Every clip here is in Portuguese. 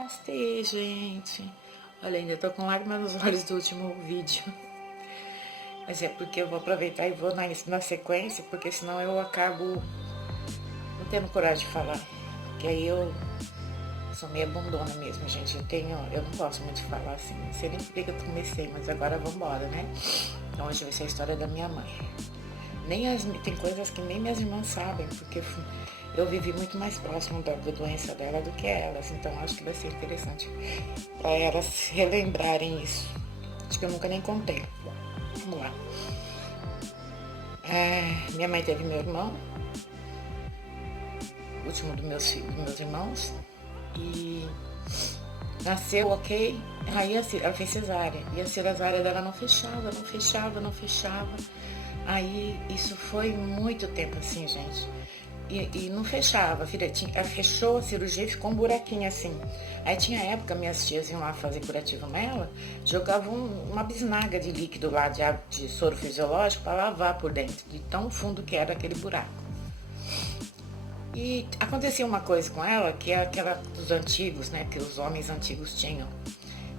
Namastê, gente. Olha, ainda tô com lágrimas nos olhos do último vídeo. Mas é porque eu vou aproveitar e vou na sequência, porque senão eu acabo não tendo coragem de falar. Porque aí eu sou meio bundona mesmo, gente. Eu não gosto muito de falar assim. Não sei nem por que eu comecei, mas agora vambora, né? Então hoje vai ser a história da minha mãe. Tem coisas que nem minhas irmãs sabem, porque eu vivi muito mais próximo da doença dela do que elas. Então acho que vai ser interessante para elas relembrarem isso. Acho que eu nunca nem contei. Vamos lá. Minha mãe teve meu irmão, o último dos meus irmãos, e nasceu ok, aí ela fez cesárea, e a cesárea dela não fechava, não fechava, não fechava. Aí isso foi muito tempo assim, gente. E não fechava, filha, ela fechou a cirurgia e ficou um buraquinho assim. Aí tinha época, minhas tias iam lá fazer curativo nela, jogavam uma bisnaga de líquido lá, de soro fisiológico, para lavar por dentro, de tão fundo que era aquele buraco. E acontecia uma coisa com ela, que é aquela dos antigos, né, que os homens antigos tinham.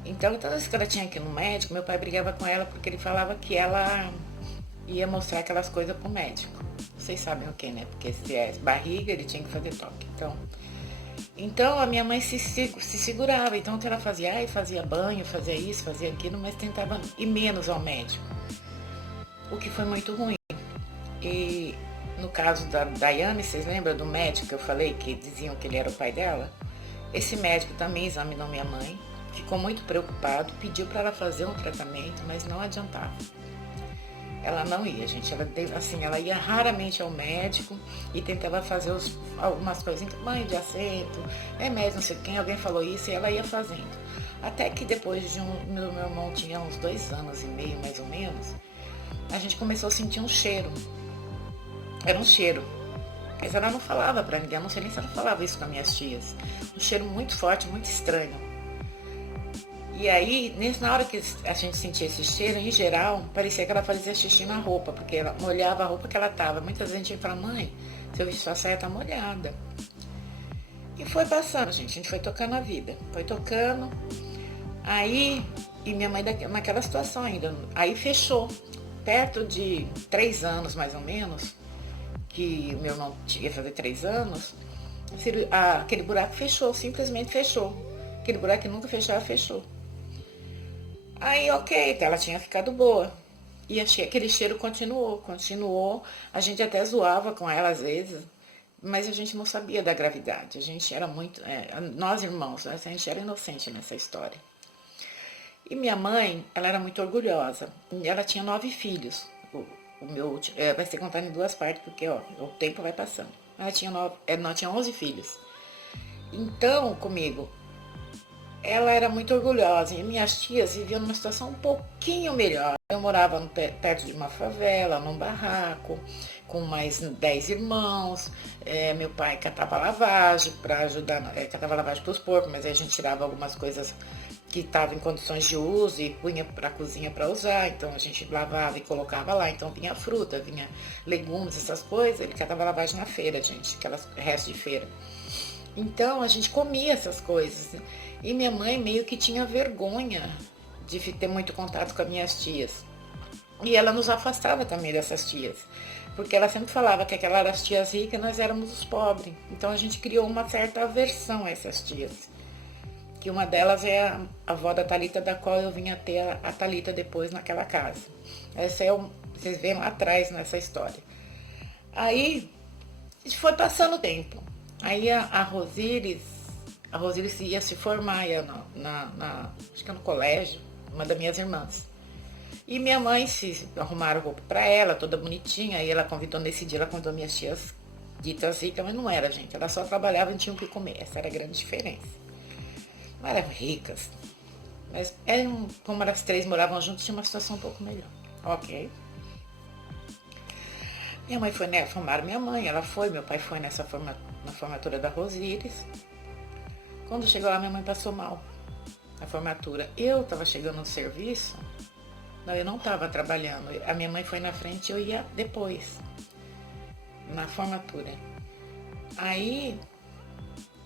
Então, toda vez que ela tinha que ir no médico, meu pai brigava com ela porque ele falava que ela ia mostrar aquelas coisas pro médico. Vocês sabem o que, né? Porque se é barriga, ele tinha que fazer toque. Então a minha mãe se segurava. Então ela fazia banho, fazia isso, fazia aquilo, mas tentava ir menos ao médico. O que foi muito ruim. E no caso da Daiane, vocês lembram do médico que eu falei que diziam que ele era o pai dela? Esse médico também examinou minha mãe, ficou muito preocupado, pediu para ela fazer um tratamento, mas não adiantava. Ela não ia, gente. Ela ia raramente ao médico e tentava fazer algumas coisinhas, banho de assento, remédio, não sei quem, alguém falou isso e ela ia fazendo. Até que depois meu irmão tinha uns 2 anos e meio, mais ou menos, a gente começou a sentir um cheiro. Era um cheiro. Mas ela não falava pra ninguém, eu não sei nem se ela falava isso com as minhas tias. Um cheiro muito forte, muito estranho. E aí, na hora que a gente sentia esse cheiro, em geral, parecia que ela fazia xixi na roupa, porque ela molhava a roupa que ela tava. Muitas vezes a gente fala, mãe, seu vestido, sua saia tá molhada. E foi passando, gente, a gente foi tocando a vida. Foi tocando. Aí, e minha mãe naquela situação ainda. Aí fechou. Perto de 3 anos, mais ou menos, que meu irmão ia fazer 3 anos, aquele buraco fechou, simplesmente fechou. Aquele buraco que nunca fechava, fechou. Aí, ok, ela tinha ficado boa. E aquele cheiro continuou. A gente até zoava com ela às vezes, mas a gente não sabia da gravidade. A gente era muito. Nós irmãos, a gente era inocente nessa história. E minha mãe, ela era muito orgulhosa. Ela tinha 9 filhos. O meu vai ser contado em duas partes, porque ó, o tempo vai passando. Ela tinha 11 filhos. Então, comigo, ela era muito orgulhosa e minhas tias viviam numa situação um pouquinho melhor. Eu morava perto de uma favela, num barraco, com mais 10 irmãos. Meu pai catava lavagem para ajudar, catava lavagem para os porcos, mas aí a gente tirava algumas coisas que estavam em condições de uso e punha para a cozinha para usar. Então a gente lavava e colocava lá. Então vinha fruta, vinha legumes, essas coisas. Ele catava lavagem na feira, gente, aquelas restos de feira. Então a gente comia essas coisas. E minha mãe meio que tinha vergonha de ter muito contato com as minhas tias. E ela nos afastava também dessas tias. Porque ela sempre falava que aquelas eram as tias ricas e nós éramos os pobres. Então a gente criou uma certa aversão a essas tias. Que uma delas é a avó da Thalita, da qual eu vim a ter a Thalita depois naquela casa. Vocês veem lá atrás nessa história. Aí a gente foi passando o tempo. Aí a Rosíris ia se formar acho que no colégio, uma das minhas irmãs. E minha mãe se arrumaram roupa pra ela, toda bonitinha. Aí ela convidou nesse dia, ela convidou minhas tias ditas ricas, mas não era, gente. Ela só trabalhava e tinha o que comer. Essa era a grande diferença. Não eram ricas. Mas como elas três moravam juntas, tinha uma situação um pouco melhor. Ok. Minha mãe foi, né? Formaram minha mãe, ela foi, meu pai foi na formatura da Rosíris. Quando chegou lá, minha mãe passou mal na formatura. Eu estava chegando no serviço, não, eu não estava trabalhando. A minha mãe foi na frente e eu ia depois, na formatura. Aí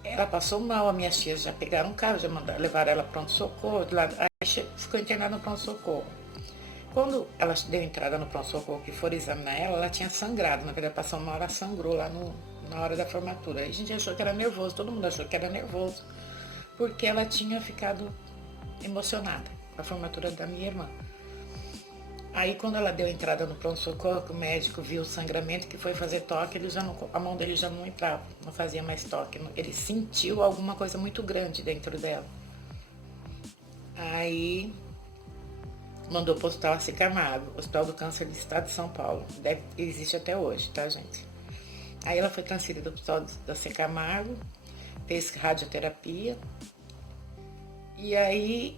ela passou mal, as minhas tias já pegaram um carro, já mandaram, levaram ela para pronto-socorro, aí ficou internada no pronto-socorro. Quando ela deu entrada no pronto-socorro, que foram examinar ela tinha sangrado. Na verdade, passou mal, ela sangrou lá na hora da formatura. Aí a gente achou que era nervoso, todo mundo achou que era nervoso, porque ela tinha ficado emocionada com a formatura da minha irmã. Aí quando ela deu entrada no pronto-socorro, que o médico viu o sangramento, que foi fazer toque, ele já não, a mão dele já não entrava, não fazia mais toque. Ele sentiu alguma coisa muito grande dentro dela. Aí mandou para o Hospital Assis Camargo, Hospital do Câncer do Estado de São Paulo. Existe até hoje, tá, gente? Aí ela foi transferida para o Hospital do Assis Camargo, fez radioterapia. E aí,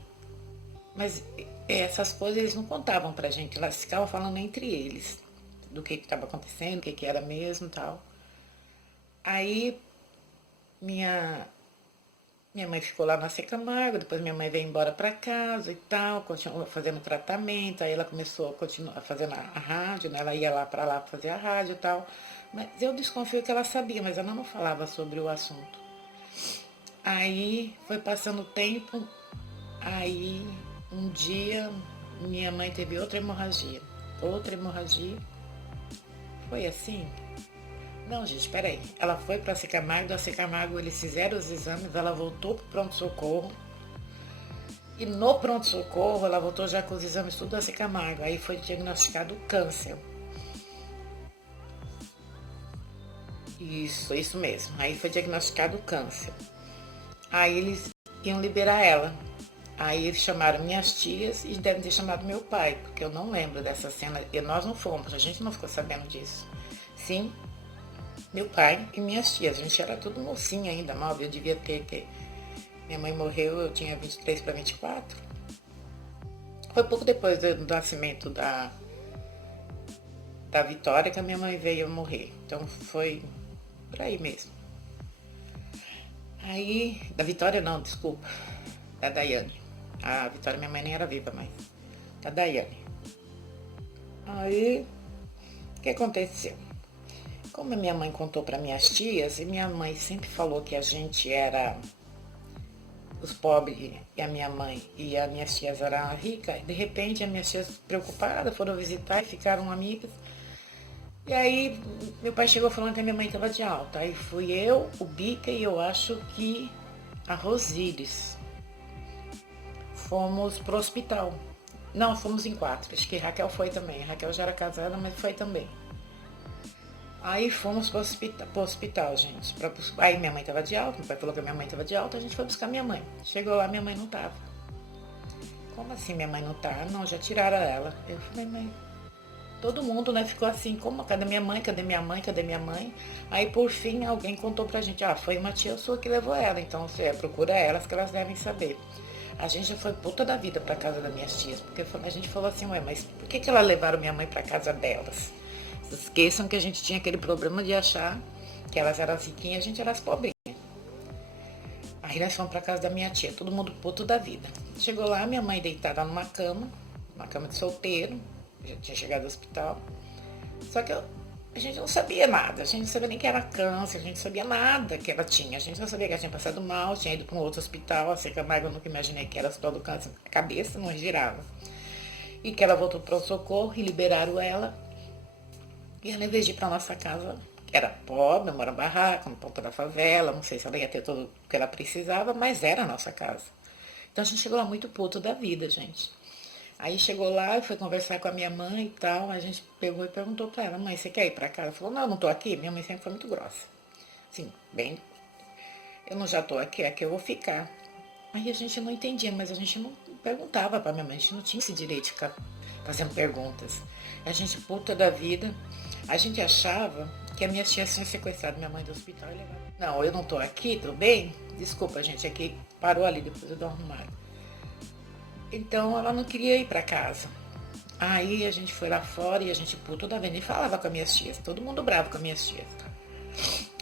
mas essas coisas eles não contavam pra gente, elas ficavam falando entre eles do que estava acontecendo, o que era mesmo e tal. Aí minha mãe ficou lá na Camargo, depois minha mãe veio embora para casa e tal, continuou fazendo tratamento, aí ela começou a continuar fazendo a rádio, né? Ela ia lá para fazer a rádio e tal. Mas eu desconfio que ela sabia, mas ela não falava sobre o assunto. Aí foi passando o tempo, aí um dia minha mãe teve outra hemorragia. Foi assim? Não, gente, peraí. Ela foi para a Camargo, da Camargo eles fizeram os exames, ela voltou para o pronto-socorro. E no pronto-socorro ela voltou já com os exames tudo da Camargo. Aí foi diagnosticado câncer. Isso mesmo. Aí foi diagnosticado câncer. Aí eles iam liberar ela. Aí eles chamaram minhas tias e devem ter chamado meu pai, porque eu não lembro dessa cena. E nós não fomos, a gente não ficou sabendo disso. Sim, meu pai e minhas tias. A gente era tudo mocinha ainda, mal. Eu devia ter. Minha mãe morreu, eu tinha 23 para 24. Foi pouco depois do nascimento da Vitória que a minha mãe veio morrer. Então foi por aí mesmo. Aí, da Vitória não, desculpa. Da Daiane. A Vitória, minha mãe nem era viva, mas da Daiane. Aí, o que aconteceu? Como a minha mãe contou para minhas tias, e minha mãe sempre falou que a gente era os pobres, e a minha mãe e as minhas tias eram ricas, de repente as minhas tias preocupadas foram visitar e ficaram amigas. E aí meu pai chegou falando que a minha mãe estava de alta. Aí fui eu, o Bica e eu acho que a Rosíris. Fomos pro hospital. Não, fomos em 4. Acho que Raquel foi também. A Raquel já era casada, mas foi também. Aí fomos pro hospital, gente. Aí minha mãe tava de alta, meu pai falou que a minha mãe tava de alta, a gente foi buscar minha mãe. Chegou lá, minha mãe não tava. Como assim minha mãe não tá? Não, já tiraram ela. Eu falei, mãe, todo mundo, né, ficou assim, como, cadê minha mãe, cadê minha mãe, cadê minha mãe? Aí por fim alguém contou pra gente, foi uma tia sua que levou ela, então você procura elas que elas devem saber. A gente já foi puta da vida pra casa das minhas tias, porque a gente falou assim, mas por que elas levaram minha mãe pra casa delas? Esqueçam que a gente tinha aquele problema de achar que elas eram riquinhas e a gente era as pobrinhas. Aí nós fomos pra casa da minha tia, todo mundo puto da vida. Chegou lá, minha mãe deitada numa cama de solteiro, já tinha chegado ao hospital. Só que a gente não sabia nada, a gente não sabia nem que era câncer, a gente não sabia nada que ela tinha. A gente não sabia que ela tinha passado mal, tinha ido para um outro hospital, a Camargo eu nunca imaginei que era o hospital do câncer, a cabeça não girava. E que ela voltou para o socorro e liberaram ela. E ela, em vez de ir para nossa casa, que era pobre, mora em barraca, no ponto da favela, não sei se ela ia ter tudo o que ela precisava, mas era a nossa casa. Então a gente chegou lá muito puto da vida, gente. Aí chegou lá e foi conversar com a minha mãe e tal, a gente pegou e perguntou pra ela, mãe, você quer ir pra casa? Ela falou, não, eu não tô aqui. Minha mãe sempre foi muito grossa. Assim, bem, eu não já tô aqui, aqui eu vou ficar. Aí a gente não entendia, mas a gente não perguntava pra minha mãe, a gente não tinha esse direito de ficar fazendo perguntas. A gente, puta da vida, a gente achava que a minha tia tinha sequestrado minha mãe do hospital e levado. Não, eu não tô aqui, tudo bem? Desculpa, gente, aqui parou ali, depois eu dou arrumado. Então ela não queria ir para casa. Aí a gente foi lá fora e a gente toda vez e falava com as minhas tias, todo mundo bravo com as minhas tias.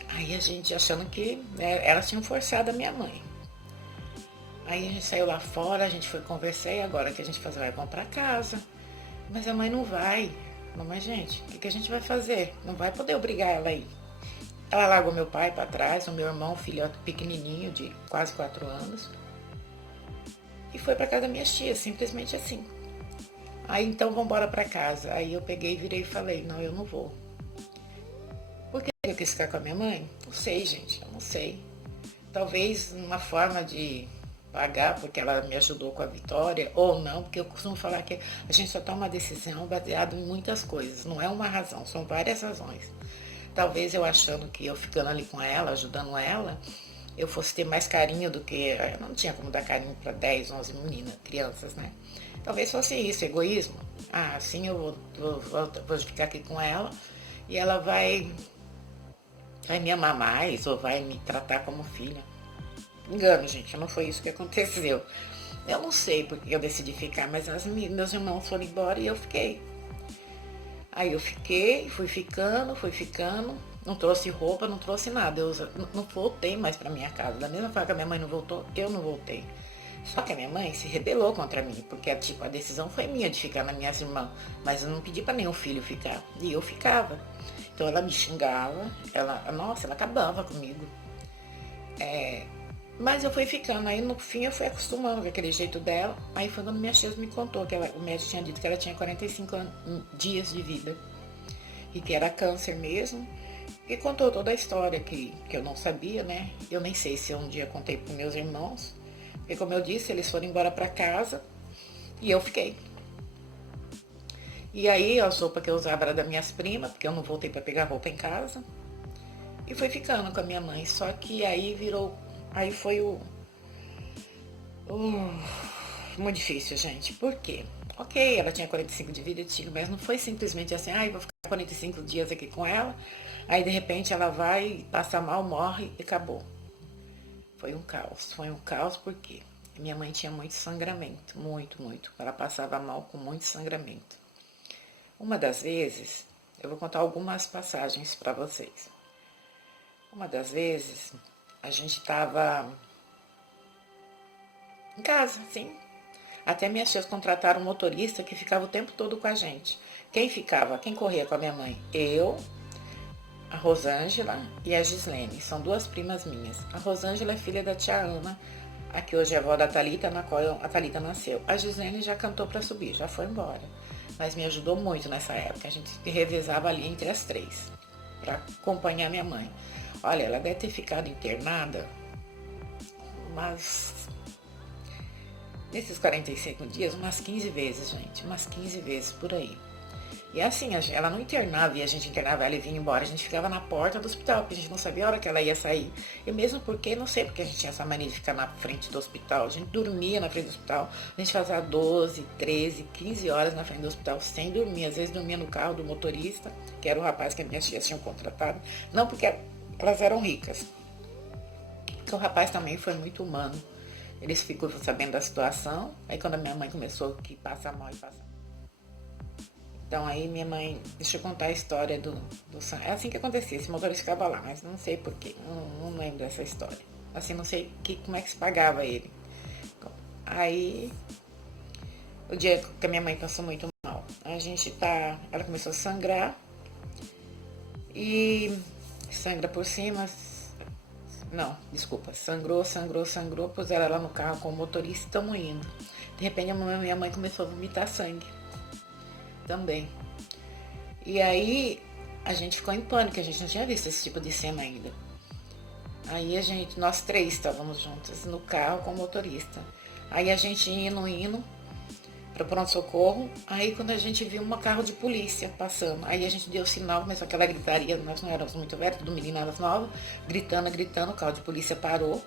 Aí a gente achando que elas tinham forçado a minha mãe. Aí a gente saiu lá fora, a gente foi conversar e agora que a gente fazer? Vai comprar casa. Mas a mãe não vai. Mamãe, gente, o que a gente vai fazer? Não vai poder obrigar ela a ir. Ela largou meu pai para trás, o meu irmão, filhote pequenininho, de quase 4 anos, e foi para casa da minha tia, simplesmente assim. Aí então vamos embora para casa. Aí eu peguei, virei e falei, não, eu não vou. Por que eu quis ficar com a minha mãe? Não sei, gente, eu não sei. Talvez uma forma de pagar porque ela me ajudou com a vitória, ou não, porque eu costumo falar que a gente só toma decisão baseado em muitas coisas, não é uma razão, são várias razões. Talvez eu achando que eu ficando ali com ela, ajudando ela, eu fosse ter mais carinho do que. Eu não tinha como dar carinho para 10, 11 meninas, crianças, né? Talvez fosse isso, egoísmo. Ah, assim eu vou ficar aqui com ela e ela vai me amar mais ou vai me tratar como filha. Engano, gente, não foi isso que aconteceu. Eu não sei porque eu decidi ficar, mas meus irmãos foram embora e eu fiquei. Aí eu fiquei, fui ficando, não trouxe roupa, não trouxe nada. Eu não voltei mais para minha casa. Da mesma forma que a minha mãe não voltou, eu não voltei. Só que a minha mãe se rebelou contra mim, porque tipo, a decisão foi minha de ficar nas minhas irmãs, mas eu não pedi para nenhum filho ficar. E eu ficava. Então ela me xingava, nossa, ela acabava comigo. Mas eu fui ficando, aí no fim eu fui acostumando com aquele jeito dela. Aí foi quando minha tia me contou que o médico tinha dito que ela tinha 45 dias de vida e que era câncer mesmo. E contou toda a história que eu não sabia, né? Eu nem sei se um dia contei para meus irmãos. Porque como eu disse, eles foram embora para casa e eu fiquei. E aí a roupa que eu usava era das minhas primas, porque eu não voltei para pegar roupa em casa. E fui ficando com a minha mãe. Só que aí virou. Aí foi muito difícil, gente. Por quê? Ok, ela tinha 45 de vida, mas não foi simplesmente assim, vou ficar 45 dias aqui com ela, aí de repente ela vai, passa mal, morre e acabou. Foi um caos porque minha mãe tinha muito sangramento, muito, muito. Ela passava mal com muito sangramento. Uma das vezes, eu vou contar algumas passagens para vocês. Uma das vezes, a gente estava em casa, sim. Até minhas tias contrataram um motorista que ficava o tempo todo com a gente. Quem ficava? Quem corria com a minha mãe? Eu, a Rosângela e a Gislene. São duas primas minhas. A Rosângela é filha da tia Ana, a que hoje é avó da Thalita, na qual a Thalita nasceu. A Gislene já cantou para subir, já foi embora. Mas me ajudou muito nessa época. A gente se revezava ali entre as três, para acompanhar minha mãe. Olha, ela deve ter ficado internada, mas nesses 45 dias, umas 15 vezes, gente. Umas 15 vezes por aí. E assim, ela não internava e a gente internava ela e vinha embora. A gente ficava na porta do hospital, porque a gente não sabia a hora que ela ia sair. E mesmo porque, não sei porque a gente tinha essa mania de ficar na frente do hospital. A gente dormia na frente do hospital. A gente fazia 12, 13, 15 horas na frente do hospital sem dormir. Às vezes dormia no carro do motorista, que era o rapaz que as minhas tias tinham contratado. Não porque elas eram ricas. Porque o rapaz também foi muito humano. Eles ficam sabendo da situação. Aí quando a minha mãe começou que passa mal e passa. Então aí minha mãe, deixa eu contar a história do sangue. É assim que acontecia, esse motorista ficava lá, mas não sei porquê, não lembro dessa história. Assim, não sei como é que se pagava ele. Aí, o dia que a minha mãe passou muito mal, ela começou a sangrar e sangra por cima. Não, desculpa, sangrou, pus ela lá no carro com o motorista e estamos indo. De repente minha mãe começou a vomitar sangue também. E aí a gente ficou em pânico, a gente não tinha visto esse tipo de cena ainda. Aí nós três estávamos juntas no carro com o motorista. Aí a gente indo para o pronto-socorro. Aí quando a gente viu um carro de polícia passando, aí a gente deu sinal, começou aquela gritaria, nós não éramos muito velhos, tudo meninas novas, gritando, o carro de polícia parou.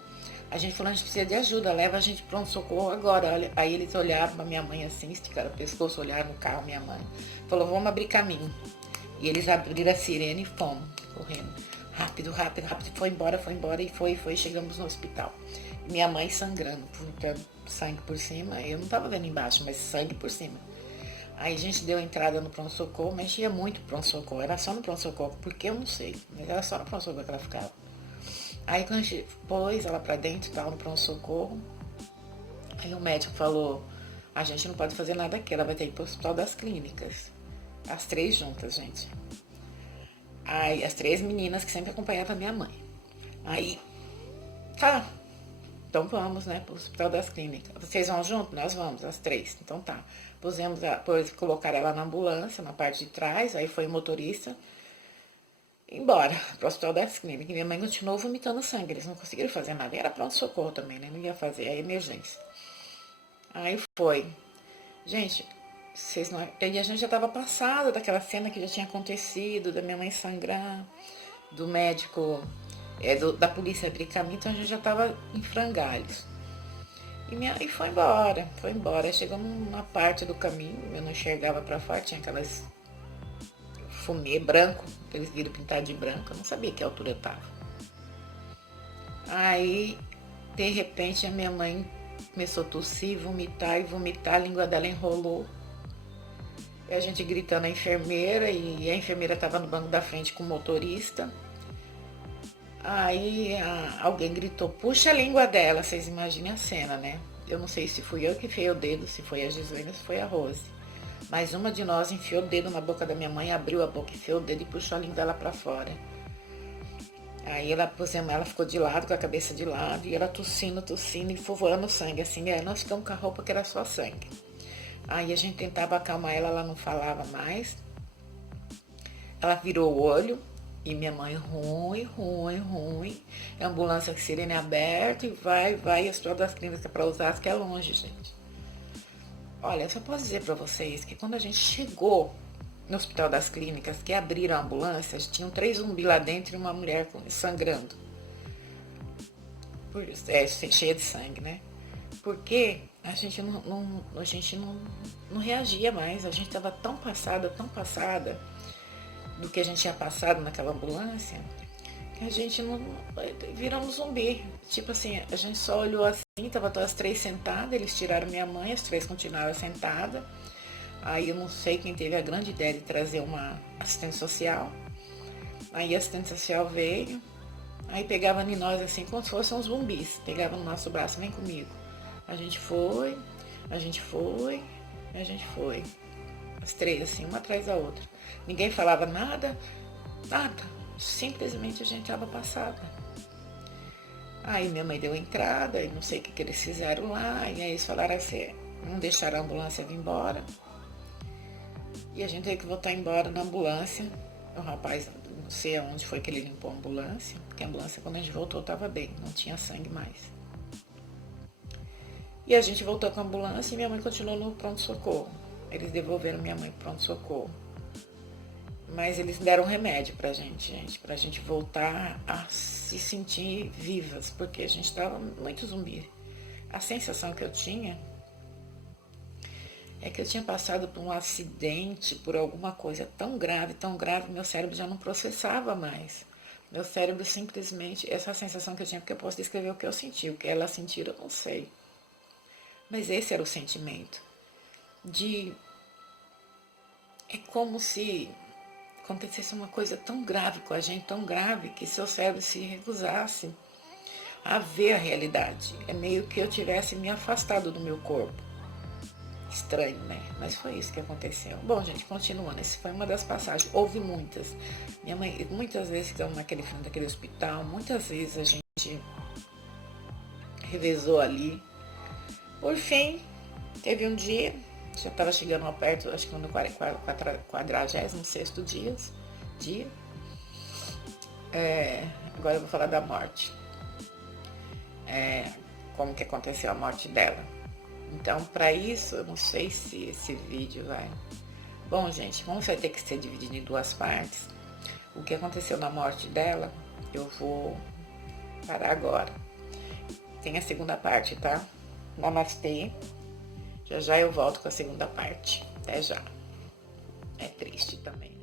A gente falou, a gente precisa de ajuda, leva a gente para pronto-socorro agora. Olha, aí eles olharam para minha mãe assim, esticaram o pescoço, olharam no carro, minha mãe. Falou, vamos abrir caminho. E eles abriram a sirene e fomos, correndo. Rápido, foi embora e foi, chegamos no hospital. Minha mãe sangrando, sangue por cima. Eu não estava vendo embaixo, mas sangue por cima. Aí a gente deu entrada no pronto-socorro, mas tinha muito pronto-socorro. Era só no pronto-socorro, porque eu não sei. Mas era só no pronto-socorro que ela ficava. Aí quando a gente pôs ela pra dentro, tava no pronto-socorro, aí o médico falou, a gente não pode fazer nada aqui, ela vai ter que ir pro hospital das clínicas. As três juntas, gente. Aí, as 3 meninas que sempre acompanhavam a minha mãe. Aí, tá, então vamos, né, pro Hospital das Clínicas. Vocês vão junto? Nós vamos, as 3. Então tá. Depois colocaram ela na ambulância, na parte de trás, aí foi o motorista embora pro Hospital das Clínicas. E minha mãe continuou vomitando sangue, eles não conseguiram fazer nada. E era pronto-socorro também, né, não ia fazer, aí emergência. Aí foi. Gente, vocês não... E a gente já tava passada daquela cena que já tinha acontecido, da minha mãe sangrar, do médico, da polícia abrir caminho, então a gente já tava em frangalhos. E foi embora, foi embora. Aí chegou numa parte do caminho, eu não enxergava pra fora, tinha aquelas fumê branco, aqueles vidros pintados de branco, eu não sabia que altura eu tava. Aí, de repente, a minha mãe começou a tossir, vomitar, e vomitar, a língua dela enrolou. E a gente gritando a enfermeira, e a enfermeira estava no banco da frente com o motorista. Aí alguém gritou, puxa a língua dela, vocês imaginem a cena, né? Eu não sei se fui eu que enfiei o dedo, se foi a Gislaine ou se foi a Rose. Mas uma de nós enfiou o dedo na boca da minha mãe, abriu a boca, enfiou o dedo e puxou a língua dela pra fora. Aí ela ficou de lado, com a cabeça de lado, e ela tossindo, tossindo, e voando sangue, assim, nós ficamos com a roupa que era só sangue. Aí a gente tentava acalmar ela, ela não falava mais. Ela virou o olho, e minha mãe ruim, ruim, ruim. A ambulância com sirene aberta, e vai, e as das clínicas para usar, que é longe, gente. Olha, eu só posso dizer para vocês que quando a gente chegou no Hospital das Clínicas, que abriram a ambulância, tinham 3 zumbis lá dentro e uma mulher sangrando. Cheia de sangue, né? Porque a gente não reagia mais. A gente estava tão passada do que a gente tinha passado naquela ambulância, que a gente não viramos zumbi. Tipo assim, a gente só olhou assim, tava todas as 3 sentadas, eles tiraram minha mãe, as 3 continuaram sentadas. Aí eu não sei quem teve a grande ideia de trazer uma assistente social. Aí a assistente social veio, aí pegava em nós assim, como se fossem uns zumbis. Pegava no nosso braço, vem comigo. A gente foi. As 3 assim, uma atrás da outra. Ninguém falava nada. Simplesmente a gente estava passada. Aí minha mãe deu entrada, e não sei o que eles fizeram lá. E aí eles falaram assim, não deixaram a ambulância vir embora. E a gente teve que voltar embora na ambulância. O rapaz, não sei aonde foi que ele limpou a ambulância, porque a ambulância, quando a gente voltou, estava bem, não tinha sangue mais. E a gente voltou com a ambulância e minha mãe continuou no pronto-socorro. Eles devolveram minha mãe pro pronto-socorro. Mas eles deram remédio pra gente voltar a se sentir vivas, porque a gente estava muito zumbi. A sensação que eu tinha é que eu tinha passado por um acidente, por alguma coisa tão grave, meu cérebro já não processava mais. Meu cérebro simplesmente, essa sensação que eu tinha, porque eu posso descrever o que eu senti, o que ela sentiu, eu não sei. Mas esse era o sentimento. É como se acontecesse uma coisa tão grave com a gente, tão grave, que seu cérebro se recusasse a ver a realidade. É meio que eu tivesse me afastado do meu corpo. Estranho, né? Mas foi isso que aconteceu. Bom, gente, continuando. Essa foi uma das passagens. Houve muitas. Minha mãe, muitas vezes estamos naquele frente daquele hospital, muitas vezes a gente revezou ali. Por fim, teve um dia, já estava chegando perto, acho que no 46º dia. Agora eu vou falar da morte. Como que aconteceu a morte dela. Então, para isso, eu não sei se esse vídeo vai... Bom, gente, como vai ter que ser dividido em 2 partes, o que aconteceu na morte dela, eu vou parar agora. Tem a segunda parte, tá? Namastê. Já eu volto com a segunda parte. Até já. É triste também.